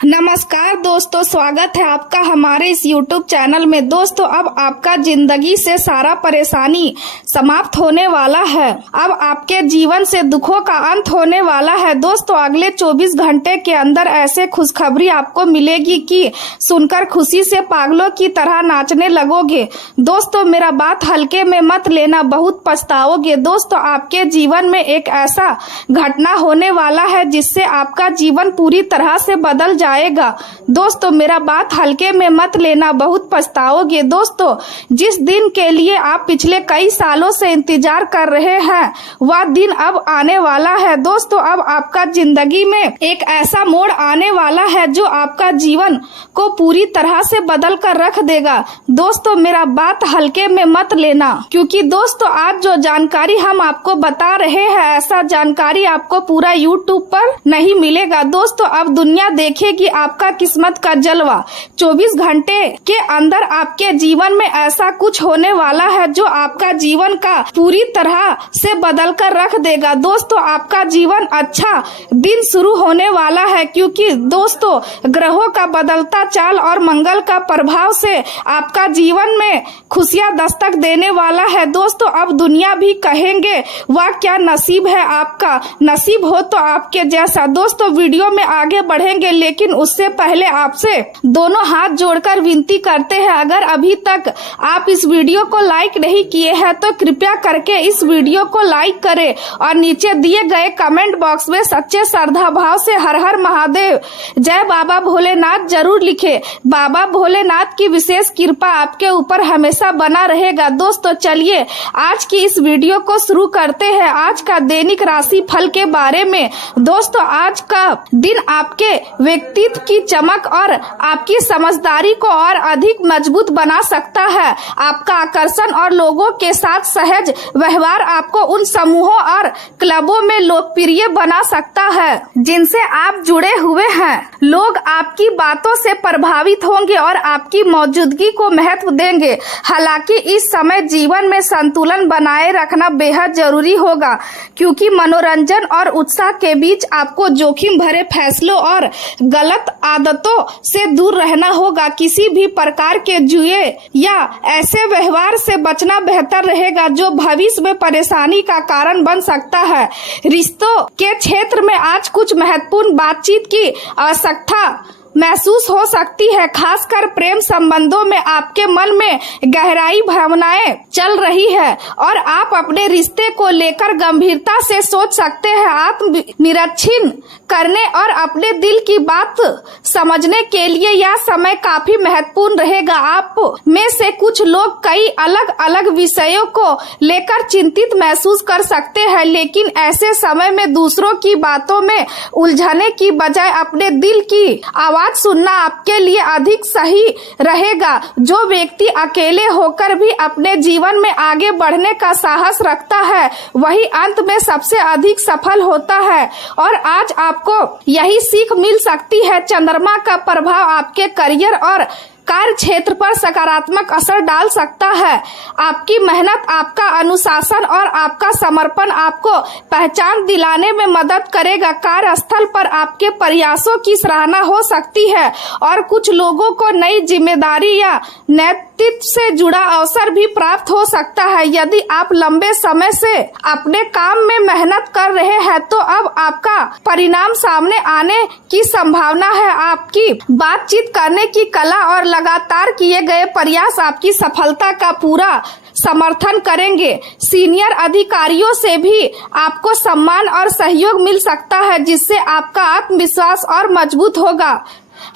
नमस्कार दोस्तों, स्वागत है आपका हमारे इस YouTube चैनल में। दोस्तों, अब आपका जिंदगी से सारा परेशानी समाप्त होने वाला है। अब आपके जीवन से दुखों का अंत होने वाला है। दोस्तों, अगले 24 घंटे के अंदर ऐसे खुशखबरी आपको मिलेगी कि सुनकर खुशी से पागलों की तरह नाचने लगोगे। दोस्तों, मेरा बात हल्के में मत लेना, बहुत पछताओगे। दोस्तों, आपके जीवन में एक ऐसा घटना होने वाला है जिससे आपका जीवन पूरी तरह से बदल जाएगा। दोस्तों, मेरा बात हल्के में मत लेना, बहुत पछताओगे। दोस्तों, जिस दिन के लिए आप पिछले कई सालों से इंतजार कर रहे हैं वह दिन अब आने वाला है। दोस्तों, अब आपका जिंदगी में एक ऐसा मोड़ आने वाला है जो आपका जीवन को पूरी तरह से बदल कर रख देगा। दोस्तों, मेरा बात हल्के में मत लेना, क्योंकि दोस्तों आज जो जानकारी हम आपको बता रहे हैं ऐसा जानकारी आपको पूरा YouTube पर नहीं मिलेगा। दोस्तों, अब दुनिया देखेगी आपका किस्मत का जलवा। 24 घंटे के अंदर आपके जीवन में ऐसा कुछ होने वाला है जो आपका जीवन का पूरी तरह से बदल कर रख देगा। दोस्तों, आपका जीवन अच्छा दिन शुरू होने वाला है, क्योंकि दोस्तों ग्रहों का बदलता चाल और मंगल का प्रभाव से आपका जीवन में खुशियां दस्तक देने वाला है। दोस्तों, अब दुनिया भी कहेंगे वाह क्या नसीब है आपका, नसीब हो तो आपके जैसा। दोस्तों, वीडियो में आगे बढ़ेंगे, लेकिन उससे पहले आपसे दोनों हाथ जोड़कर विनती करते हैं, अगर अभी तक आप इस वीडियो को लाइक नहीं किए हैं तो कृपया करके इस वीडियो को लाइक करें और नीचे दिए गए कमेंट बॉक्स में सच्चे श्रद्धा भाव से हर हर महादेव, जय बाबा भोलेनाथ जरूर लिखे। बाबा भोलेनाथ की विशेष कृपा आपके ऊपर हमेशा बना रहेगा। दोस्तों, चलिए आज की इस वीडियो को शुरू करते हैं आज का दैनिक राशि फल के बारे में। दोस्तों, आज का दिन आपके व्यक्तित्व की चमक और आपकी समझदारी को और अधिक मजबूत बना सकता है। आपका आकर्षण और लोगों के साथ सहज व्यवहार आपको उन समूहों और क्लबों में लोकप्रिय बना सकता है जिनसे आप जुड़े हुए हैं। लोग आपकी बातों से प्रभावित होंगे और आपकी मौजूदगी को महत्व देंगे। हालांकि इस समय जीवन में संतुलन बनाए रखना बेहद जरूरी होगा, क्योंकि मनोरंजन और उत्साह के बीच आपको जोखिम भरे फैसलों और गलत आदतों से दूर रहना होगा। किसी भी प्रकार के जुए या ऐसे व्यवहार से बचना बेहतर रहेगा जो भविष्य में परेशानी का कारण बन सकता है। रिश्तों के क्षेत्र में आज कुछ महत्वपूर्ण बातचीत की आवश्यकता महसूस हो सकती है, खासकर प्रेम संबंधों में आपके मन में गहराई भावनाएं चल रही है और आप अपने रिश्ते को लेकर गंभीरता से सोच सकते हैं। आत्मनिरीक्षण करने और अपने दिल की बात समझने के लिए यह समय काफी महत्वपूर्ण रहेगा। आप में से कुछ लोग कई अलग अलग विषयों को लेकर चिंतित महसूस कर सकते हैं, लेकिन ऐसे समय में दूसरों की बातों में उलझने की बजाय अपने दिल की आवाज सुनना आपके लिए अधिक सही रहेगा। जो व्यक्ति अकेले होकर भी अपने जीवन में आगे बढ़ने का साहस रखता है वही अंत में सबसे अधिक सफल होता है, और आज आपको यही सीख मिल सकती है। चंद्रमा का प्रभाव आपके करियर और कार्य क्षेत्र पर सकारात्मक असर डाल सकता है। आपकी मेहनत, आपका अनुशासन और आपका समर्पण आपको पहचान दिलाने में मदद करेगा। कार्यस्थल पर आपके प्रयासों की सराहना हो सकती है और कुछ लोगों को नई जिम्मेदारी या नेतृत्व से जुड़ा अवसर भी प्राप्त हो सकता है। यदि आप लंबे समय से अपने काम में मेहनत कर रहे हैं तो अब आपका परिणाम सामने आने की संभावना है। आपकी बातचीत करने की कला और लगातार किए गए प्रयास आपकी सफलता का पूरा समर्थन करेंगे। सीनियर अधिकारियों से भी आपको सम्मान और सहयोग मिल सकता है, जिससे आपका आत्मविश्वास और मजबूत होगा।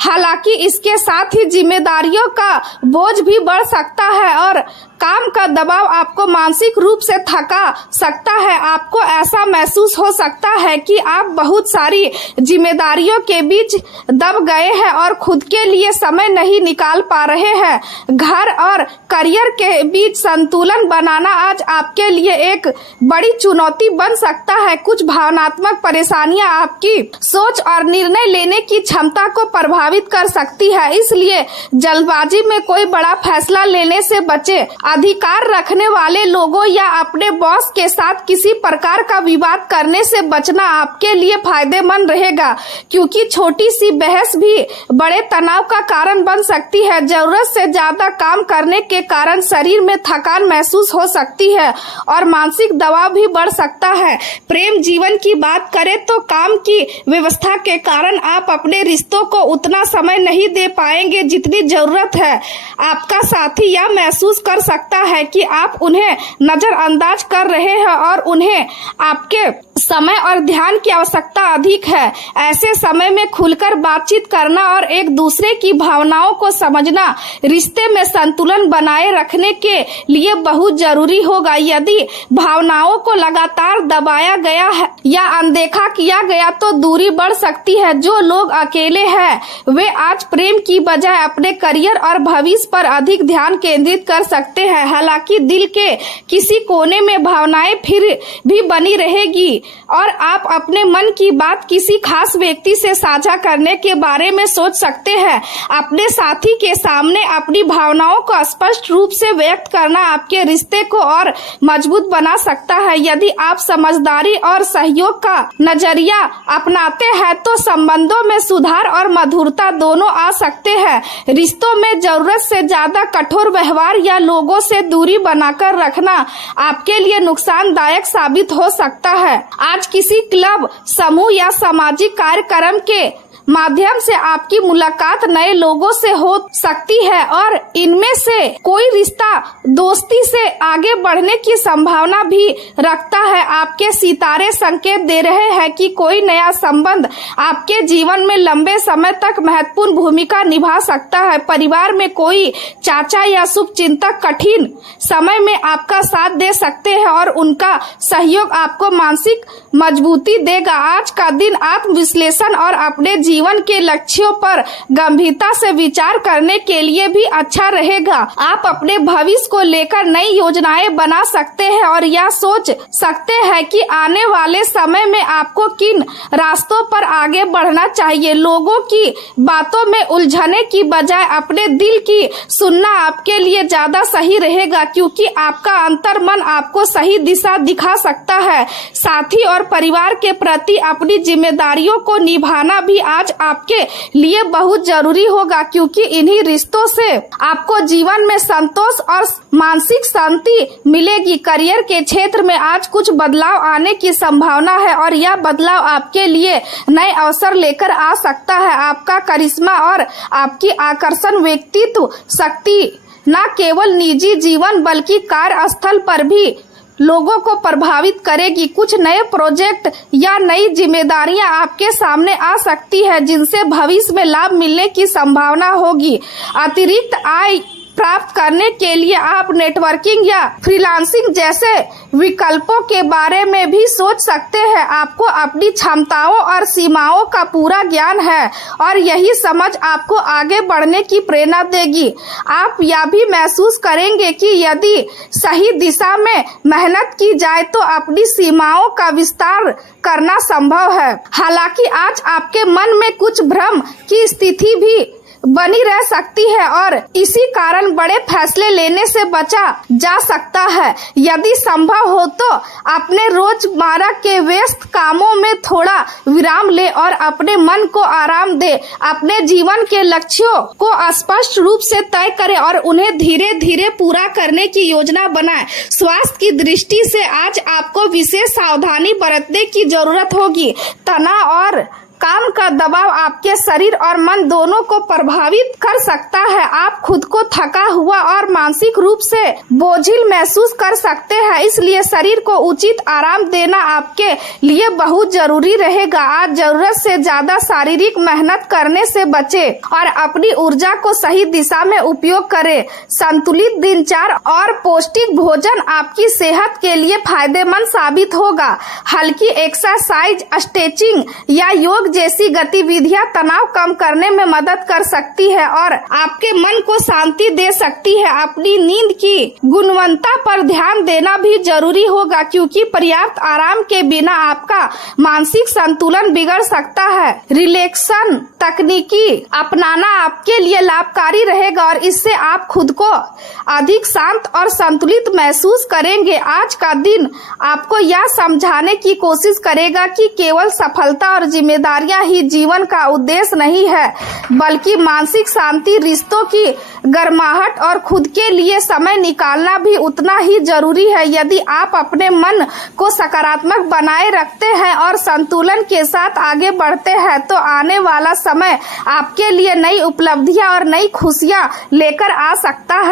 हालांकि इसके साथ ही जिम्मेदारियों का बोझ भी बढ़ सकता है और काम का दबाव आपको मानसिक रूप से थका सकता है। आपको ऐसा महसूस हो सकता है कि आप बहुत सारी जिम्मेदारियों के बीच दब गए हैं और खुद के लिए समय नहीं निकाल पा रहे हैं। घर और करियर के बीच संतुलन बनाना आज आपके लिए एक बड़ी चुनौती बन सकता है। कुछ भावनात्मक परेशानियां आपकी सोच और निर्णय लेने की क्षमता को प्रभावित प्रभावित कर सकती है, इसलिए जल्दबाजी में कोई बड़ा फैसला लेने से बचें। अधिकार रखने वाले लोगों या अपने बॉस के साथ किसी प्रकार का विवाद करने से बचना आपके लिए फायदेमंद रहेगा, क्योंकि छोटी सी बहस भी बड़े तनाव का कारण बन सकती है। जरूरत से ज्यादा काम करने के कारण शरीर में थकान महसूस हो सकती है और मानसिक दबाव भी बढ़ सकता है। प्रेम जीवन की बात करें तो काम की व्यवस्था के कारण आप अपने रिश्तों को उतना समय नहीं दे पाएंगे जितनी जरूरत है। आपका साथी यह महसूस कर सकता है कि आप उन्हें नजरअंदाज कर रहे हैं और उन्हें आपके समय और ध्यान की आवश्यकता अधिक है। ऐसे समय में खुलकर बातचीत करना और एक दूसरे की भावनाओं को समझना रिश्ते में संतुलन बनाए रखने के लिए बहुत जरूरी होगा। यदि भावनाओं को लगातार दबाया गया है या अनदेखा किया गया तो दूरी बढ़ सकती है। जो लोग अकेले हैं वे आज प्रेम की बजाय अपने करियर और भविष्य पर अधिक ध्यान केंद्रित कर सकते हैं। हालांकि दिल के किसी कोने में भावनाएं फिर भी बनी रहेगी और आप अपने मन की बात किसी खास व्यक्ति से साझा करने के बारे में सोच सकते हैं। अपने साथी के सामने अपनी भावनाओं को स्पष्ट रूप से व्यक्त करना आपके रिश्ते को और मजबूत बना सकता है। यदि आप समझदारी और सहयोग का नजरिया अपनाते हैं तो संबंधों में सुधार और मधुरता दोनों आ सकते हैं। रिश्तों में जरूरत से ज्यादा कठोर व्यवहार या लोगों से दूरी बनाकर रखना आपके लिए नुकसानदायक साबित हो सकता है। आज किसी क्लब, समूह या सामाजिक कार्यक्रम के माध्यम से आपकी मुलाकात नए लोगों से हो सकती है और इनमें से कोई रिश्ता दोस्ती से आगे बढ़ने की संभावना भी रखता है। आपके सितारे संकेत दे रहे हैं कि कोई नया संबंध आपके जीवन में लंबे समय तक महत्वपूर्ण भूमिका निभा सकता है। परिवार में कोई चाचा या शुभचिंतक कठिन समय में आपका साथ दे सकते हैं और उनका सहयोग आपको मानसिक मजबूती देगा। आज का दिन आत्मविश्लेषण और अपने जीवन के लक्ष्यों पर गंभीरता से विचार करने के लिए भी अच्छा रहेगा। आप अपने भविष्य को लेकर नई योजनाएं बना सकते हैं और यह सोच सकते हैं कि आने वाले समय में आपको किन रास्तों पर आगे बढ़ना चाहिए। लोगों की बातों में उलझने की बजाय अपने दिल की सुनना आपके लिए ज्यादा सही रहेगा, क्योंकि आपका अंतर्मन आपको सही दिशा दिखा सकता है। साथी और परिवार के प्रति अपनी जिम्मेदारियों को निभाना भी आज आपके लिए बहुत जरूरी होगा, क्योंकि इन्हीं रिश्तों से आपको जीवन में संतोष और मानसिक शांति मिलेगी। करियर के क्षेत्र में आज कुछ बदलाव आने की संभावना है और यह बदलाव आपके लिए नए अवसर लेकर आ सकता है। आपका करिश्मा और आपकी आकर्षण व्यक्तित्व शक्ति न केवल निजी जीवन बल्कि कार्यस्थल पर भी लोगों को प्रभावित करेगी। कुछ नए प्रोजेक्ट या नई जिम्मेदारियां आपके सामने आ सकती है जिनसे भविष्य में लाभ मिलने की संभावना होगी। अतिरिक्त आय प्राप्त करने के लिए आप नेटवर्किंग या फ्रीलांसिंग जैसे विकल्पों के बारे में भी सोच सकते हैं। आपको अपनी क्षमताओं और सीमाओं का पूरा ज्ञान है और यही समझ आपको आगे बढ़ने की प्रेरणा देगी। आप यह भी महसूस करेंगे कि यदि सही दिशा में मेहनत की जाए तो अपनी सीमाओं का विस्तार करना संभव है। हालांकि आज आपके मन में कुछ भ्रम की स्थिति भी बनी रह सकती है और इसी कारण बड़े फैसले लेने से बचा जा सकता है। यदि संभव हो तो अपने रोजमर्रा के व्यस्त कामों में थोड़ा विराम ले और अपने मन को आराम दे। अपने जीवन के लक्ष्यों को स्पष्ट रूप से तय करें और उन्हें धीरे धीरे पूरा करने की योजना बनाएं। स्वास्थ्य की दृष्टि से आज आपको विशेष सावधानी बरतने की जरूरत होगी। तनाव और काम का दबाव आपके शरीर और मन दोनों को प्रभावित कर सकता है। आप खुद को थका हुआ और मानसिक रूप से बोझिल महसूस कर सकते हैं, इसलिए शरीर को उचित आराम देना आपके लिए बहुत जरूरी रहेगा। आज जरूरत से ज्यादा शारीरिक मेहनत करने से बचें और अपनी ऊर्जा को सही दिशा में उपयोग करें। संतुलित दिनचर्या और पौष्टिक भोजन आपकी सेहत के लिए फायदेमंद साबित होगा। हल्की एक्सरसाइज, स्ट्रेचिंग या योग जैसी गतिविधियां तनाव कम करने में मदद कर सकती है और आपके मन को शांति दे सकती है। अपनी नींद की गुणवत्ता पर ध्यान देना भी जरूरी होगा, क्योंकि पर्याप्त आराम के बिना आपका मानसिक संतुलन बिगड़ सकता है। रिलैक्सेशन तकनीकी अपनाना आपके लिए लाभकारी रहेगा और इससे आप खुद को अधिक शांत और संतुलित महसूस करेंगे। आज का दिन आपको यह समझाने की कोशिश करेगा कि केवल सफलता और जिम्मेदारियां ही जीवन का उद्देश्य नहीं है, बल्कि मानसिक शांति, रिश्तों की गर्माहट और खुद के लिए समय निकालना भी उतना ही जरूरी है। यदि आप अपने मन को सकारात्मक बनाए रखते हैं और संतुलन के साथ आगे बढ़ते हैं, तो आने वाला समय आपके लिए नई उपलब्धियां और नई खुशियां लेकर आ सकता है।